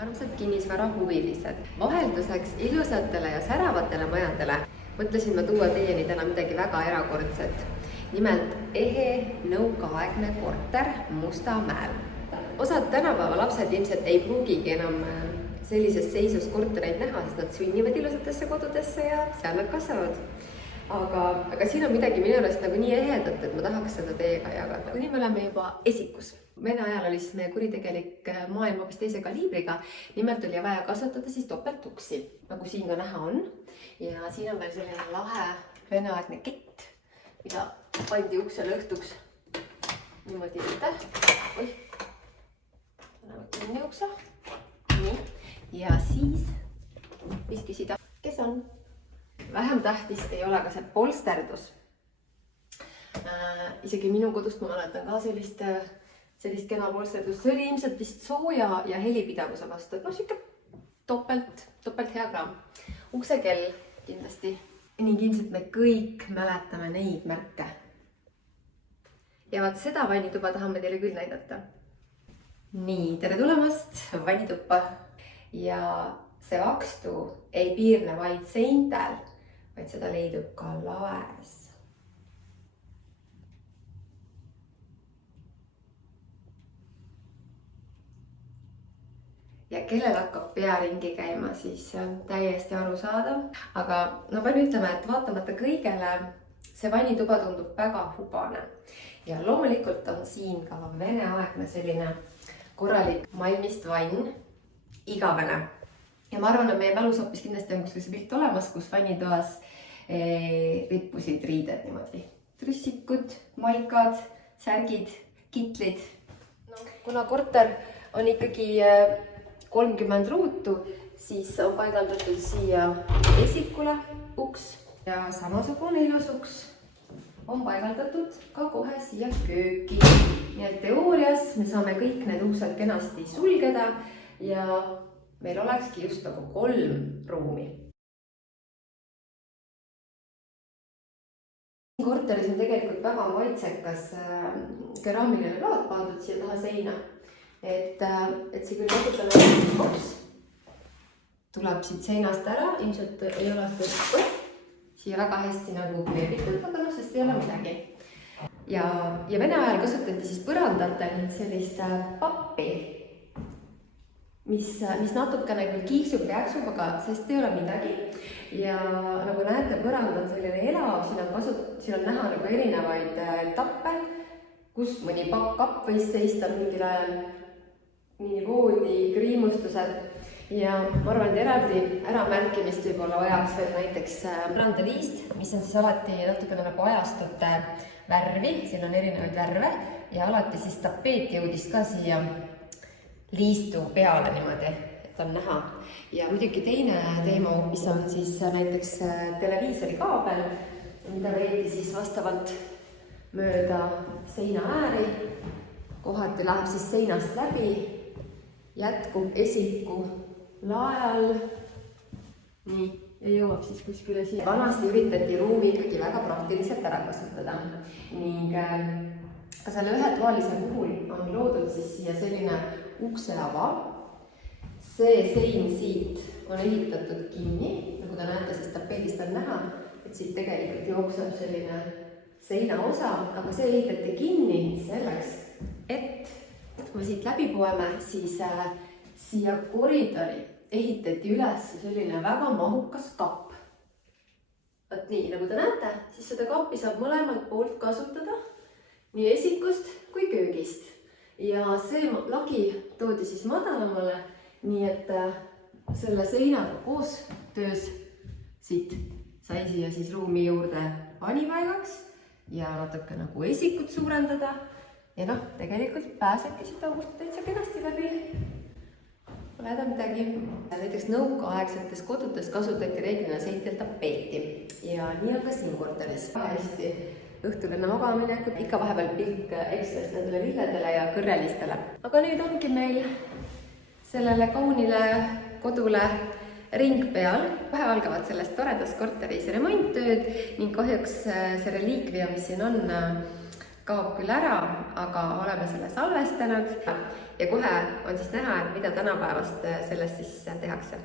armsad kinnisvarahuvilised, vahelduseks ilusatele ja säravatele majadele mõtlesin ma tuua teieni täna midagi väga erakordset. Nimelt ehe nõukaaegne korter Mustamäel. Osad tänapäeva lapsed ilmselt ei pruugigi enam sellises seisus kortereid näha, sest nad sünnivad ilusatesse kodudesse ja seal nad kasvavad. Aga siin on midagi minu arust nagu nii ehedat, et ma tahaks seda teiega jagada. Kuni me oleme juba esikus. Vene ajal oli siis meie kuritegelik maailm hoopis teise kaliibriga. Nimelt oli vaja kasvatada siis topeltuksi, nagu siin ka näha on. Ja siin on veel selline lahe veneaegne kett, mida pandi uksele õhtuks niimoodi ette. Oih, paneme kinni ukse. Nii. Ja siis võis küsida, kes on? Vähem tähtis ei ole ka see polsterdus. Isegi minu kodust ma mäletan ka sellist kena polsterdust. See oli ilmselt vist sooja ja helipidavuse vastu. No siuke topelt hea kraam. Uksekell kindlasti. Ning ilmselt me kõik mäletame neid märke. Ja vaat seda vannituba tahame teile küll näidata. Nii, tere tulemast vannituppa. Ja see akstu ei piirne vaid seintel, vaid seda leidub ka laes. Ja kellel hakkab pea ringi käima, siis see on täiesti arusaadav. Aga no pean ütlema, et vaatamata kõigele see vannituba tundub väga hubane. Ja loomulikult on siin ka veneaegne selline korralik malmist vann, igavene. Ja ma arvan, et meie mälus hoopis kindlasti on kuskil see pilt olemas, kus vannitoas rippusid riided niimoodi. Trüssikud, maikad, särgid, kitlid. No, kuna korter on ikkagi 30 ruutu, siis on paigaldatud siia esikule uks ja samasugune ilus uks on paigaldatud ka kohe siia kööki. Nii et teoorias me saame kõik need uksed kenasti sulgeda ja meil olekski just nagu 3 ruumi. Korteris on tegelikult väga maitsekas keraamiline plaat pandud siia taha seina. Et see küll kasutame kops. Tuleb siit seinast ära, ilmselt ei ole siia väga hästi nagu kleebitud, aga sest ei ole midagi. Ja vene ajal kasutati siis põrandatel sellist pappi, mis natukene küll kiiksub ja äksub, aga sest ei ole midagi. Ja nagu näete, põrand on selline elav, siin on näha nagu erinevaid tappe, kus mõni kapp võis seista mingil ajal, mingi voodi, kriimustused. Ja ma arvan, et eraldi äramärkimist võib-olla vajaks veel näiteks põrandaliist, mis on siis alati natukene nagu ajastute värvi, siin on erinevaid värve ja alati siis tapeet jõudis ka siia liistu peale niimoodi, et on näha. Ja muidugi teine teema, mis on siis näiteks televiisori kaabel, mida veeti siis vastavalt mööda seina ääri, kohati läheb siis seinast läbi, jätkub esiku lael, nii, ja jõuab siis kuskile siia. Vanasti üritati ruumi ikkagi väga praktiliselt ära kasutada ning ka selle ühetoalise puhul on loodud siis siia selline ukseava. See sein siit on ehitatud kinni, nagu te näete, siis tapeedist on näha, et siit tegelikult jookseb selline seina osa, aga see ehitati kinni selleks, et kui me siit läbi poeme, siis siia koridori ehitati üles selline väga mahukas kapp. Võt nii, nagu te näete, siis seda kappi saab mõlemalt poolt kasutada, nii esikust kui köögist. Ja see lagi toodi siis madalamale, nii et selle seinaga koos töös siit sai siia siis ruumi juurde vanipaigaks ja natuke nagu esikut suurendada. Ja noh, tegelikult pääsebki siit august täitsa kenasti läbi. Pole häda midagi. Näiteks nõukaaegsetes kodudes kasutati reeglina seintel tapeeti ja nii on ka siin korteris. Hästi õhtul enne magamine, ikka vahepeal pilk ekstras nendele lilledele ja kõrrelistele. Aga nüüd ongi meil sellele kaunile kodule ring peal. Kohe algavad sellest toredast korteris remonttööd ning kahjuks see reliikvia, mis siin on, kaob küll ära, aga oleme selle salvestanud ja kohe on siis näha, et mida tänapäevast sellest siis tehakse.